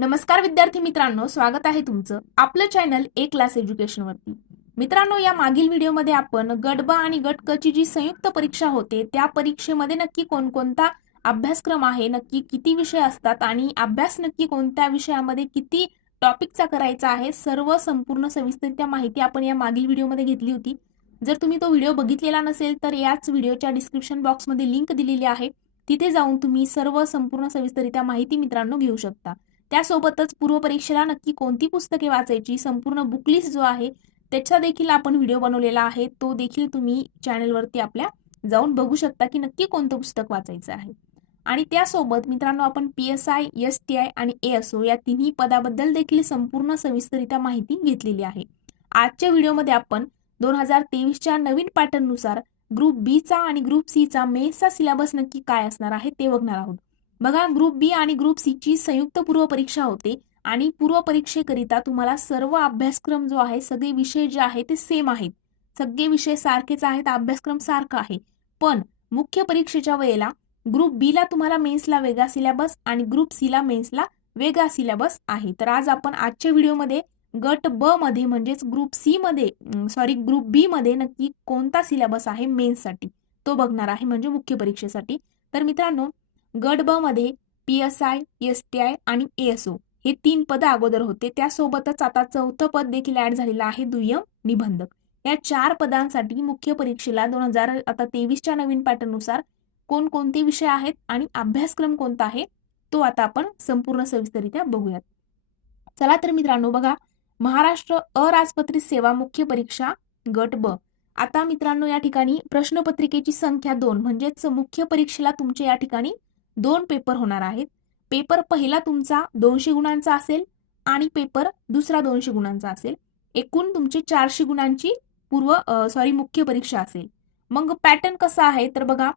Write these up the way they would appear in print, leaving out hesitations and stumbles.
नमस्कार विद्यार्थी मित्रांनो, स्वागत आहे तुमचं आपलं चॅनल ए क्लास एज्युकेशन वरती। मित्रांनो, या मागील व्हिडिओमध्ये आपण गट ब आणि गट क ची जी संयुक्त परीक्षा होते त्या परीक्षेमध्ये नक्की कोणकोणता अभ्यासक्रम आहे, नक्की किती विषय असतात आणि अभ्यास नक्की कोणत्या विषयामध्ये किती टॉपिकचा करायचा आहे, सर्व संपूर्ण सविस्तररित्या माहिती आपण या मागील व्हिडिओमध्ये घेतली होती। जर तुम्ही तो व्हिडिओ बघितलेला नसेल तर याच व्हिडिओच्या डिस्क्रिप्शन बॉक्समध्ये लिंक दिलेली आहे, तिथे जाऊन तुम्ही सर्व संपूर्ण सविस्तररित्या माहिती मित्रांनो घेऊ शकता। त्यासोबतच पूर्व परीक्षेला नक्की कोणती पुस्तके वाचायची, संपूर्ण बुक लिस्ट जो आहे त्याचा देखील आपण व्हिडिओ बनवलेला आहे, तो देखील तुम्ही चॅनलवरती आपल्या जाऊन बघू शकता की नक्की कोणतं पुस्तक वाचायचं आहे। आणि त्यासोबत मित्रांनो, आपण PSI, STI आणि ASO या तिन्ही पदाबद्दल देखील संपूर्ण सविस्तररित्या माहिती घेतलेली आहे। आजच्या व्हिडिओमध्ये आपण 2023च्या नवीन पॅटर्न नुसार ग्रुप बी चा आणि ग्रुप सी चा मेन्सचा सिलेबस नक्की काय असणार आहे ते बघणार आहोत। बघा, ग्रुप बी आणि ग्रुप सी ची संयुक्त पूर्व परीक्षा होते आणि पूर्व परीक्षेकरिता तुम्हाला सर्व अभ्यासक्रम जो आहे, सगळे विषय जे आहे ते सेम आहेत, सगळे विषय सारखेच आहेत, अभ्यासक्रम सारखा आहे। पण मुख्य परीक्षेच्या वेळेला ग्रुप बी ला तुम्हाला मेन्सला वेगळा सिलेबस आणि ग्रुप सी ला मेन्सला वेगळा सिलेबस आहे। तर आज आपण आजच्या व्हिडिओमध्ये गट ब मध्ये म्हणजेच ग्रुप सी मध्ये ग्रुप बी मध्ये नक्की कोणता सिलेबस आहे मेन्ससाठी तो बघणार आहे, म्हणजे मुख्य परीक्षेसाठी। तर मित्रांनो, गट ब मध्ये PSI, STI आणि ASO हे 3 पद अगोदर होते, त्यासोबतच आता चौथं पद देखील ऍड झालेलं आहे, दुय्यम निबंधक। या 4 पदांसाठी मुख्य परीक्षेला 2023च्या नवीन पॅटर्न नुसार कोणकोणते विषय आहेत आणि अभ्यासक्रम कोणता आहे तो आता आपण संपूर्ण सविस्तररित्या बघूयात। चला तर मित्रांनो, बघा, महाराष्ट्र अराजपत्रित सेवा मुख्य परीक्षा गट ब। आता मित्रांनो, या ठिकाणी प्रश्नपत्रिकेची संख्या 2 म्हणजेच मुख्य परीक्षेला तुमचे या ठिकाणी 2 पेपर होणार आहेत। पेपर पहिला तुमचा 200 गुणांचा असेल आणि पेपर दुसरा 200 गुणांचा असेल। एकूण तुमची 400 गुणांची मुख्य परीक्षा असेल। मग पॅटर्न कसा आहे तर बघा,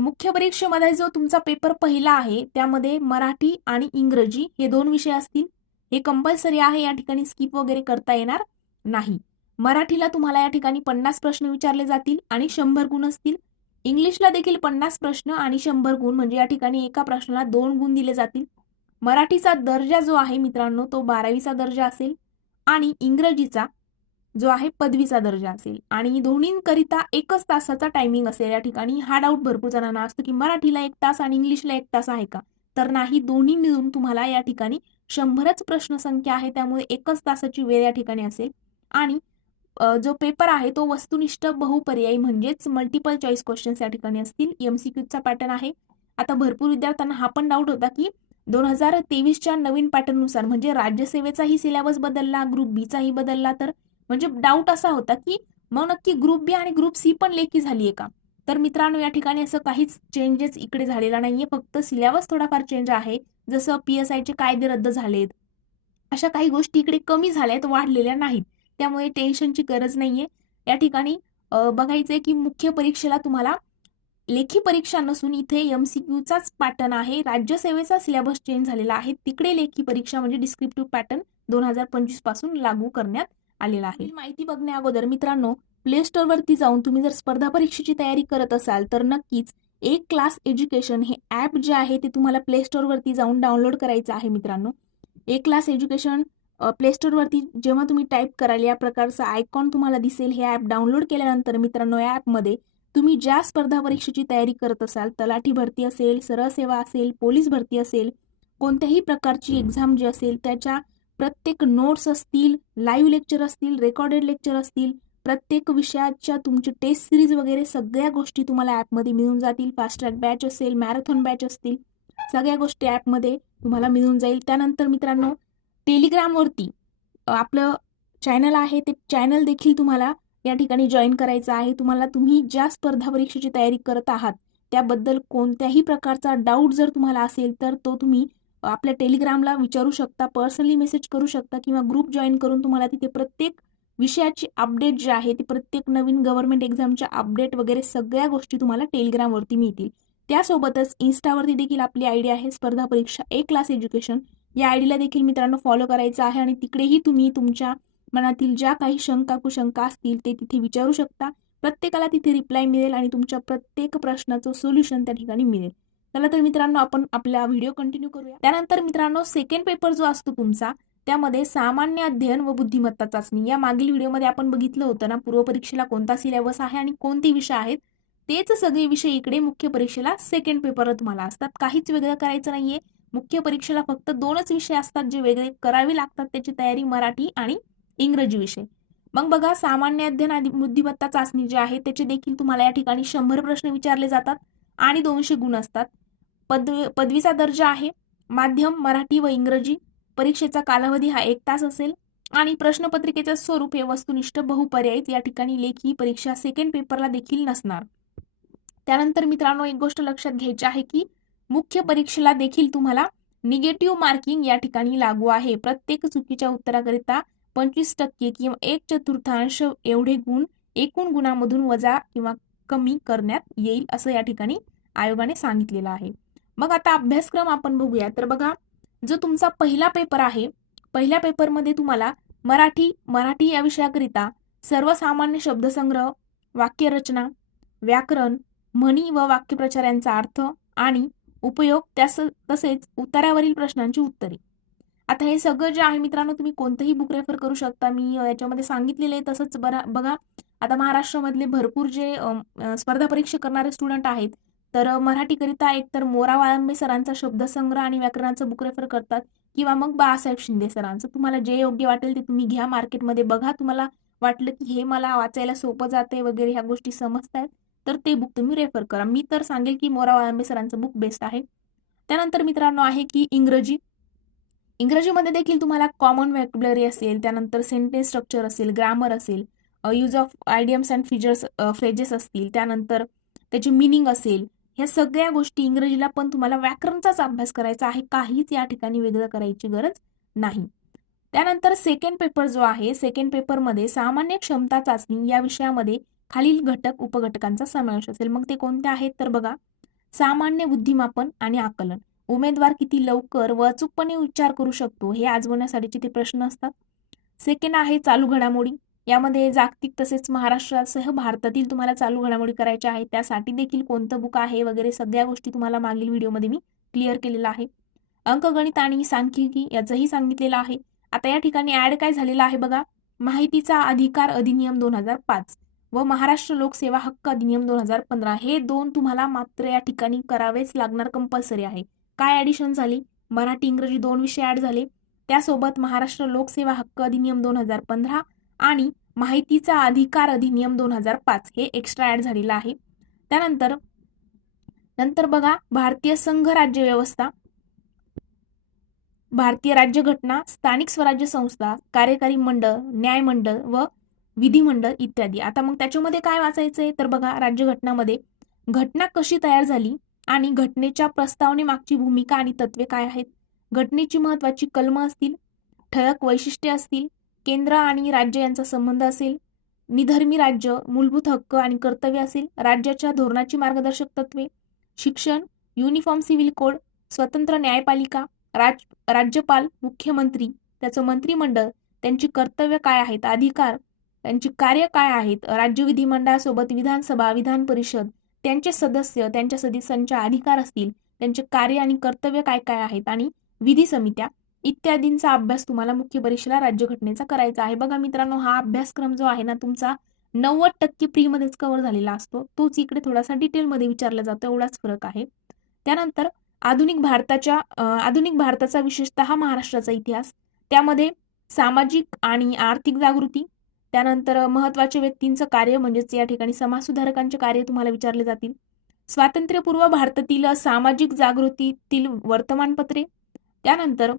मुख्य परीक्षेमध्ये जो तुमचा पेपर पहिला आहे त्यामध्ये मराठी आणि इंग्रजी हे 2 विषय असतील। हे कंपल्सरी आहे, या ठिकाणी स्किप वगैरे करता येणार नाही। मराठीला तुम्हाला या ठिकाणी 50 प्रश्न विचारले जातील आणि 100 गुण असतील। इंग्लिशला देखील 50 प्रश्न आणि 100 गुण, म्हणजे या ठिकाणी एका प्रश्नाला 2 गुण दिले जातील। मराठीचा दर्जा जो आहे मित्रांनो तो 12वीचा दर्जा असेल आणि इंग्रजीचा जो आहे पदवीचा दर्जा असेल आणि दोन्हींकरिता 1च तासाचा टायमिंग असेल। या ठिकाणी हा डाऊट भरपूर जणांना असतो की मराठीला 1 तास आणि इंग्लिशला 1 तास आहे का, तर नाही, दोन्ही मिळून तुम्हाला या ठिकाणी 100च प्रश्न संख्या आहे, त्यामुळे 1च तासाची वेळ या ठिकाणी असेल। आणि जो पेपर आहे तो वस्तुनिष्ठ बहुपर्यायी म्हणजेच मल्टिपल चॉईस क्वेश्चन्स या ठिकाणी असतील, MCQ चा पॅटर्न आहे। आता भरपूर विद्यार्थ्यांना हा पण डाऊट होता की 2023च्या नवीन पॅटर्न नुसार म्हणजे राज्यसेवेचाही सिलेबस बदलला, ग्रुप बी चाही बदलला, तर म्हणजे डाऊट असा होता की मग नक्की ग्रुप बी आणि ग्रुप सी पण लेखी झालीये का। तर मित्रांनो, या ठिकाणी असं काहीच चेंजेस इकडे झालेला नाहीये, फक्त सिलेबस थोडाफार चेंज आहे। जसं PSI चे कायदे रद्द झालेत, अशा काही गोष्टी इकडे कमी झाल्यात, वाढलेल्या नाहीत, त्यामुळे टेन्शनची गरज नाहीये। या ठिकाणी बघायचंय की मुख्य परीक्षेला तुम्हाला लेखी परीक्षा नसून इथे MCQ चाच पॅटर्न आहे। राज्यसेवेचा सिलेबस चेंज झालेला आहे, तिकडे लेखी परीक्षा म्हणजे डिस्क्रिप्टिव्ह पॅटर्न 2025 पासून लागू करण्यात आलेला आहे। माहिती बघण्या अगोदर मित्रांनो, प्ले स्टोअर वरती जाऊन तुम्ही जर स्पर्धा परीक्षेची तयारी करत असाल तर नक्कीच ए क्लास एज्युकेशन हे ऍप जे आहे ते तुम्हाला प्ले स्टोअर वरती जाऊन डाउनलोड करायचं आहे। मित्रांनो, ए क्लास एज्युकेशन प्ले स्टोअर वरती जेव्हा तुम्ही टाईप कराल या प्रकारचा आयकॉन तुम्हाला दिसेल। हे ऍप डाउनलोड केल्यानंतर मित्रांनो, या ऍपमध्ये तुम्ही ज्या स्पर्धा परीक्षेची तयारी करत असाल, तलाठी भरती असेल, सरळ सेवा असेल, पोलीस भरती असेल, कोणत्याही प्रकारची एक्झाम जी असेल त्याच्या प्रत्येक नोट्स असतील, लाईव्ह लेक्चर असतील, रेकॉर्डेड लेक्चर असतील, प्रत्येक विषयाच्या तुमची टेस्ट सिरीज वगैरे सगळ्या गोष्टी तुम्हाला ऍपमध्ये मिळून जातील। फास्ट ट्रॅक बॅच असेल, मॅरेथॉन बॅच असतील, सगळ्या गोष्टी ऍपमध्ये तुम्हाला मिळून जाईल। त्यानंतर मित्रांनो, टेलिग्रामवरती आपलं चॅनल आहे, ते चॅनल देखील तुम्हाला या ठिकाणी जॉईन करायचं आहे। तुम्ही ज्या स्पर्धा परीक्षेची तयारी करत आहात त्याबद्दल कोणत्याही प्रकारचा डाऊट जर तुम्हाला असेल तर तो तुम्ही आपल्या टेलिग्रामला विचारू शकता, पर्सनली मेसेज करू शकता किंवा ग्रुप जॉईन करून तुम्हाला तिथे प्रत्येक विषयाची अपडेट जी आहे ती प्रत्येक नवीन गव्हर्नमेंट एक्झामच्या अपडेट वगैरे सगळ्या गोष्टी तुम्हाला टेलिग्रामवरती मिळतील। त्यासोबतच इन्स्टावरती देखील आपली आयडी आहे स्पर्धा परीक्षा ए क्लास एज्युकेशन, या आयडीला देखील मित्रांनो फॉलो करायचं आहे आणि तिकडेही तुम्ही तुमच्या मनातील ज्या काही शंका कुशंका असतील ते तिथे विचारू शकता। प्रत्येकाला तिथे रिप्लाय मिळेल आणि तुमच्या प्रत्येक प्रश्नाचं सोल्युशन त्या ठिकाणी मिळेल। चला तर मित्रांनो आपण आपला व्हिडिओ कंटिन्यू करूया. त्यानंतर मित्रांनो सेकंड पेपर जो असतो तुमचा त्यामध्ये सामान्य अध्ययन व बुद्धिमत्ता चाचणी. या मागील व्हिडिओमध्ये आपण बघितलं होतं ना पूर्व परीक्षेला कोणता सिलेबस आहे आणि कोणते विषय आहेत. तेच सगळे विषय इकडे मुख्य परीक्षेला सेकंड पेपरला तुम्हाला असतात. काहीच वेगळं करायचं नाहीये. मुख्य परीक्षेला फक्त 2च विषय असतात जे वेगळे करावे लागतात त्याची तयारी, मराठी आणि इंग्रजी विषय. मग बघा सामान्य अध्ययन आणि बुद्धिमत्ता चाचणी जी आहे त्याचे देखील तुम्हाला या ठिकाणी 100 प्रश्न विचारले जातात आणि 200 गुण असतात. पदवीचा दर्जा आहे माध्यम मराठी व इंग्रजी. परीक्षेचा कालावधी हा 1 तास असेल आणि प्रश्नपत्रिकेचे स्वरूप हे वस्तुनिष्ठ बहुपर्यायी. या ठिकाणी लेखी परीक्षा सेकंड पेपरला देखील नसणार. त्यानंतर मित्रांनो एक गोष्ट लक्षात घ्यायची आहे की मुख्य परीक्षेला देखील तुम्हाला निगेटिव्ह मार्किंग या ठिकाणी लागू आहे. प्रत्येक चुकीच्या उत्तराकरिता 25% किंवा 1/4 एवढे गुण एकूण गुणामधून वजा किंवा कमी करण्यात येईल असं या ठिकाणी आयोगाने सांगितलेलं आहे. मग आता अभ्यासक्रम आपण बघूया. तर बघा जो तुमचा पहिला पेपर आहे, पहिल्या पेपरमध्ये तुम्हाला मराठी या विषयाकरिता सर्वसामान्य शब्दसंग्रह, वाक्यरचना, व्याकरण, म्हणी व वाक्यप्रचार यांचा अर्थ आणि उपयोग तसेच उतारावरील प्रश्नांची उत्तरे. आता हे सगळं जे आहे मित्रांनो तुम्ही कोणतंही बुक रेफर करू शकता. मी याच्यामध्ये सांगितलेले आहे तसंच बघा आता महाराष्ट्रामधले भरपूर जे स्पर्धा परीक्षा करणारे स्टुडंट आहेत तर मराठीकरिता एकतर मोरा वाळंबे सरांचा शब्दसंग्रह आणि व्याकरणाचं बुक रेफर करतात किंवा मग बाळासाहेब शिंदे सरांचं. तुम्हाला जे योग्य वाटेल ते तुम्ही घ्या. मार्केटमध्ये बघा तुम्हाला वाटलं की हे मला वाचायला सोपं जाते वगैरे ह्या गोष्टी समजतायत तर ते बुक तुम्ही रेफर करा. मी तर सांगेल की मोरा वाळंबे सरांचं बुक बेस्ट आहे. त्यानंतर मित्रांनो आहे की इंग्रजीमध्ये देखील तुम्हाला कॉमन व्हॅकॅब्युलरी असेल, त्यानंतर सेंटेन्स स्ट्रक्चर असेल, ग्रामर असेल, यूज ऑफ आयडियम्स अँड फ्रेजेस असतील, त्यानंतर त्याची मिनिंग असेल. ह्या सगळ्या गोष्टी इंग्रजीला पण तुम्हाला व्याकरणचाच अभ्यास करायचा आहे. काहीच या ठिकाणी वेगळं करायची गरज नाही. त्यानंतर सेकंड पेपर जो आहे सेकंड पेपरमध्ये सामान्य क्षमता चाचणी या विषयामध्ये खालील घटक उपघटकांचा समावेश असेल. मग ते कोणते आहेत तर बघा सामान्य बुद्धिमापन आणि आकलन. उमेदवार किती लवकर व अचूकपणे उच्चार करू शकतो हे आजमावण्यासाठीचे ते प्रश्न असतात. सेकंड आहे चालू घडामोडी. यामध्ये जागतिक तसेच महाराष्ट्रासह भारतातील तुम्हाला चालू घडामोडी करायच्या आहेत. त्यासाठी देखील कोणतं बुक आहे वगैरे सगळ्या गोष्टी तुम्हाला मागील व्हिडिओमध्ये मी क्लिअर केलेलं आहे. अंकगणित आणि सांख्यिकी याचंही सांगितलेलं आहे. आता या ठिकाणी ऍड काय झालेलं आहे बघा माहितीचा अधिकार अधिनियम 2005 व महाराष्ट्र लोकसेवा हक्क अधिनियम 2015 हे 2 तुम्हाला मात्र या ठिकाणी करावेच लागणार, कंपल्सरी आहे. काय ऍडिशन झाली मराठी इंग्रजी 2 विषय ऍड झाले. त्यासोबत महाराष्ट्र लोकसेवा हक्क अधिनियम 2015 आणि माहितीचा अधिकार अधिनियम 2005 हे एक्स्ट्रा ऍड झालेलं आहे. त्यानंतर बघा भारतीय संघ राज्य व्यवस्था, भारतीय राज्यघटना, स्थानिक स्वराज्य संस्था, कार्यकारी मंडळ, न्यायमंडळ व विधिमंडळ इत्यादी. आता मग त्याच्यामध्ये काय वाचायचंय तर बघा राज्यघटनामध्ये घटना कशी तयार झाली आणि घटनेच्या प्रस्तावने मागची भूमिका आणि तत्वे काय आहेत, घटनेची महत्वाची कलमं असतील, ठळक वैशिष्ट्ये असतील, केंद्र आणि राज्य यांचा संबंध असेल, निधर्मी राज्य, मूलभूत हक्क आणि कर्तव्य असेल, राज्याच्या धोरणाची मार्गदर्शक तत्वे, शिक्षण, युनिफॉर्म सिव्हिल कोड, स्वतंत्र न्यायपालिका, राज्यपाल, मुख्यमंत्री, त्याचं मंत्रिमंडळ, त्यांची कर्तव्य काय आहेत, अधिकार, त्यांची कार्य काय आहेत, राज्य विधिमंडळासोबत विधानसभा, विधान परिषद, त्यांचे सदस्य, त्यांच्या सदस्यांचे अधिकार असतील, त्यांचे कार्य आणि कर्तव्य काय काय आहेत आणि विधी समित्या इत्यादींचा अभ्यास तुम्हाला मुख्य परीक्षेला राज्यघटनेचा करायचा आहे. बघा मित्रांनो हा अभ्यासक्रम जो आहे ना तुमचा 90% प्री मध्येच कव्हर झालेला असतो. तोच इकडे थोडासा डिटेलमध्ये विचारला जातो, एवढाच फरक आहे. त्यानंतर आधुनिक भारताचा विशेषतः महाराष्ट्राचा इतिहास, त्यामध्ये सामाजिक आणि आर्थिक जागृती, त्यानंतर महत्वाच्या व्यक्तींचं कार्य म्हणजेच या ठिकाणी समाजसुधारकांचे कार्य तुम्हाला विचारले जातील. स्वातंत्र्यपूर्व भारतातील सामाजिक जागृतीतील वर्तमानपत्रे, त्यानंतर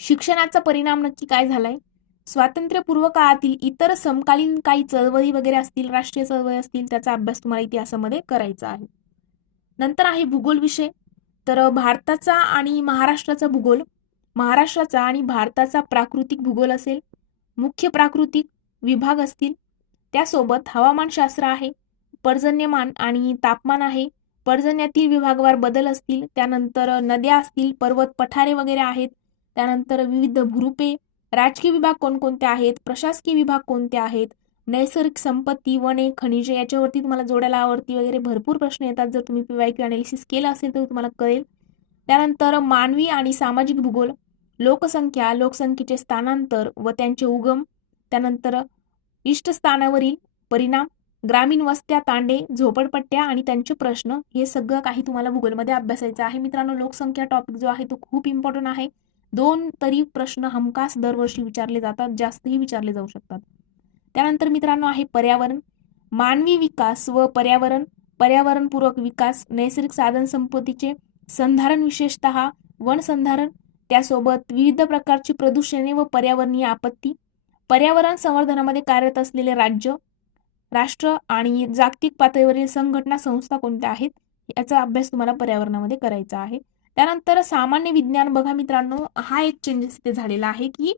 शिक्षणाचा परिणाम नक्की काय झालाय, स्वातंत्र्यपूर्व काळातील इतर समकालीन काही चळवळी वगैरे असतील, राष्ट्रीय चळवळी असतील, त्याचा अभ्यास तुम्हाला इतिहासामध्ये करायचा आहे. नंतर आहे भूगोल विषय. तर भारताचा आणि महाराष्ट्राचा भूगोल, महाराष्ट्राचा आणि भारताचा प्राकृतिक भूगोल असेल, मुख्य प्राकृतिक विभाग असतील, त्यासोबत हवामानशास्त्र आहे, पर्जन्यमान आणि तापमान आहे, पर्जन्यातील विभागवार बदल असतील, त्यानंतर नद्या असतील, पर्वत पठारे वगैरे आहेत, त्यानंतर विविध भूरूपे, राजकीय विभाग कोणकोणते आहेत, प्रशासकीय विभाग कोणते आहेत, नैसर्गिक संपत्ती, वने, खनिजे याच्यावरती तुम्हाला जोड्याला-आवर्ती वगैरे भरपूर प्रश्न येतात. जर तुम्ही PYQ अनालिसिस केलं असेल तर तुम्हाला कळेल. त्यानंतर मानवी आणि सामाजिक भूगोल, लोकसंख्या, लोकसंख्येचे स्थानांतर व त्यांचे उगम, त्यानंतर इष्टस्थानावरील परिणाम, ग्रामीण वस्त्या, तांडे, झोपडपट्ट्या आणि त्यांचे प्रश्न, हे सगळं काही तुम्हाला भूगोलमध्ये अभ्यासायचं आहे. मित्रांनो, लोकसंख्या टॉपिक जो आहे तो खूप इम्पॉर्टंट आहे. 2 तरी प्रश्न हमखास दरवर्षी विचारले जातात, जास्तही विचारले जाऊ शकतात. त्यानंतर मित्रांनो आहे पर्यावरण, मानवी विकास व पर्यावरण, पर्यावरणपूरक विकास, नैसर्गिक साधन संपत्तीचे संधारण, विशेषतः वन संधारण, त्यासोबत विविध प्रकारची प्रदूषणे व पर्यावरणीय आपत्ती, पर्यावरण संवर्धनामध्ये कार्यरत असलेले राज्य, राष्ट्र आणि जागतिक पातळीवरील संघटना, संस्था कोणत्या आहेत, याचा अभ्यास तुम्हाला पर्यावरणामध्ये करायचा आहे. त्यानंतर सामान्य विज्ञान बघा मित्रांनो, हा एक चेंजेस इथे झालेला आहे की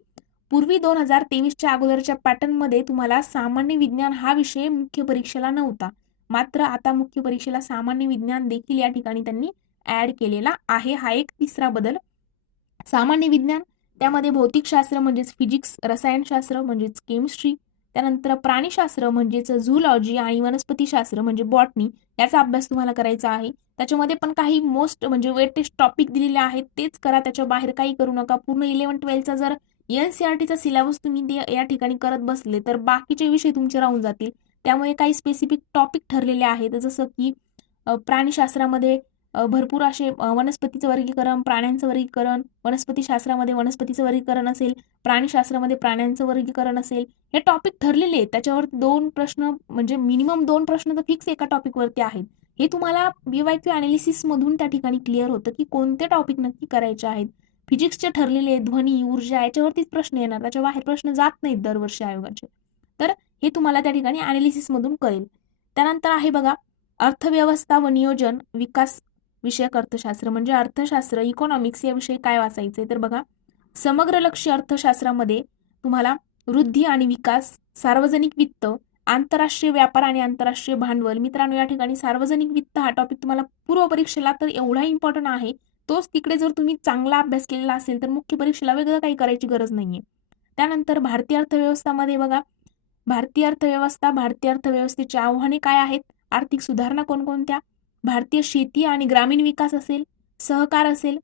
पूर्वी 2023च्या अगोदरच्या पॅटर्नमध्ये तुम्हाला सामान्य विज्ञान हा विषय मुख्य परीक्षेला नव्हता. मात्र आता मुख्य परीक्षेला सामान्य विज्ञान देखील या ठिकाणी त्यांनी ऍड केलेला आहे. हा एक तिसरा बदल. सामान्य विज्ञान, त्यामध्ये भौतिकशास्त्र म्हणजेच फिजिक्स, रसायनशास्त्र म्हणजेच केमिस्ट्री, त्यानंतर प्राणीशास्त्र म्हणजेच झूलॉजी आणि वनस्पतीशास्त्र म्हणजे बॉटनी, याचा अभ्यास तुम्हाला करायचा आहे. त्याच्यामध्ये पण काही मोस्ट म्हणजे वेटेस्ट टॉपिक दिलेले आहेत, तेच करा. त्याच्या बाहेर काही करू नका. पूर्ण 11-12चा जर NCERTचा सिलेबस तुम्ही या ठिकाणी करत बसले तर बाकीचे विषय तुमचे राहून जातील. त्यामुळे काही स्पेसिफिक टॉपिक ठरलेले आहेत, जसं की प्राणीशास्त्रामध्ये भरपूर असे वनस्पतीचं वर्गीकरण, प्राण्यांचं वर्गीकरण, वनस्पतीशास्त्रामध्ये वनस्पतीचं वर्गीकरण असेल, प्राणीशास्त्रामध्ये प्राण्यांचं वर्गीकरण असेल, हे टॉपिक ठरलेले आहेत. त्याच्यावर 2 प्रश्न म्हणजे मिनिमम 2 प्रश्न तर फिक्स एका टॉपिकवरती आहेत. हे तुम्हाला PYQ अनालिसिस मधून त्या ठिकाणी क्लिअर होतं की कोणते टॉपिक नक्की करायचे आहेत. फिजिक्सचे ठरलेले, ध्वनी, ऊर्जा याच्यावरतीच प्रश्न येणार, त्याच्या बाहेर प्रश्न जात नाहीत दरवर्षी आयोगाचे. तर हे तुम्हाला त्या ठिकाणी अनालिसिस मधून कळेल. त्यानंतर आहे बघा अर्थव्यवस्था व नियोजन विकास विषयक अर्थशास्त्र म्हणजे अर्थशास्त्र, इकॉनॉमिक्स याविषयी काय वाचायचंय तर बघा, समग्र लक्ष्य अर्थशास्त्रामध्ये तुम्हाला वृद्धी आणि विकास, सार्वजनिक वित्त, आंतरराष्ट्रीय व्यापार आणि आंतरराष्ट्रीय भांडवल. मित्रांनो, या ठिकाणी सार्वजनिक वित्त हा टॉपिक तुम्हाला पूर्व परीक्षेला तर एवढा इम्पॉर्टंट आहे, तोच तिकडे जर तुम्ही चांगला अभ्यास केलेला असेल तर मुख्य परीक्षेला वेगळं काही करायची गरज नाहीये. त्यानंतर भारतीय अर्थव्यवस्थामध्ये बघा, भारतीय अर्थव्यवस्थेची आव्हाने काय आहेत, आर्थिक सुधारणा कोणकोणत्या, भारतीय शेती आणि ग्रामीण विकास असेल, सहकार असेल,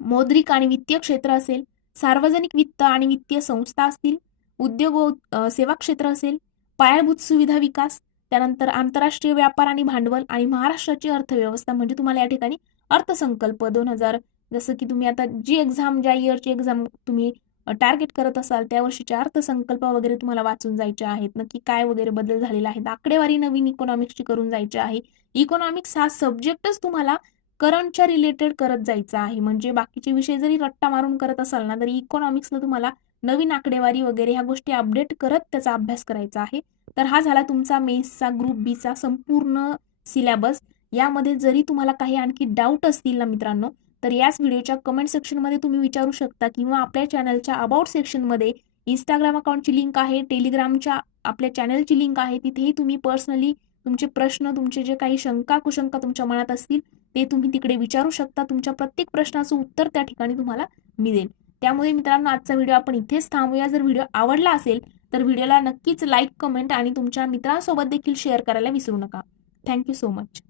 मौद्रिक आणि वित्तीय क्षेत्र असेल, सार्वजनिक वित्त आणि वित्तीय संस्था असतील, उद्योग व सेवा क्षेत्र असेल, पायाभूत सुविधा विकास, त्यानंतर आंतरराष्ट्रीय व्यापार आणि भांडवल आणि महाराष्ट्राची अर्थव्यवस्था म्हणजे तुम्हाला या ठिकाणी अर्थसंकल्प 2000, जसं की तुम्ही आता जी एक्झाम, ज्या इयरची एक्झाम तुम्ही टार्गेट करत असाल त्या वर्षीचे अर्थसंकल्प वगैरे तुम्हाला वाचून जायचे आहेत. नक्की काय वगैरे बदल झालेला आहे, आकडेवारी नवीन इकॉनॉमिक्सची करून जायची आहे. इकॉनॉमिक्स हा सब्जेक्टच तुम्हाला करंटच्या रिलेटेड करत जायचा आहे. म्हणजे बाकीचे विषय जरी रट्टा मारून करत असाल ना, तरी इकॉनॉमिक्सला तुम्हाला नवीन आकडेवारी वगैरे ह्या गोष्टी अपडेट करत त्याचा अभ्यास करायचा आहे. तर हा झाला तुमचा मेन्सचा ग्रुप बीचा संपूर्ण सिलेबस. यामध्ये जरी तुम्हाला काही आणखी डाऊट असतील ना मित्रांनो, तर याच व्हिडिओच्या कमेंट सेक्शनमध्ये तुम्ही विचारू शकता किंवा आपल्या चॅनलच्या अबाउट सेक्शनमध्ये इंस्टाग्राम अकाउंटची लिंक आहे, टेलिग्रामच्या आपल्या चॅनलची लिंक आहे, तिथेही तुम्ही पर्सनली तुमचे प्रश्न, तुमचे जे काही शंका कुशंका तुमच्या मनात असतील ते तुम्ही तिकडे विचारू शकता. तुमच्या प्रत्येक प्रश्नाचं उत्तर त्या ठिकाणी तुम्हाला मिळेल. त्यामुळे मित्रांनो, आजचा व्हिडिओ आपण इथेच थांबूया. जर व्हिडिओ आवडला असेल तर व्हिडिओला नक्कीच लाईक, कमेंट आणि तुमच्या मित्रांसोबत देखील शेअर करायला विसरू नका. Thank you so much.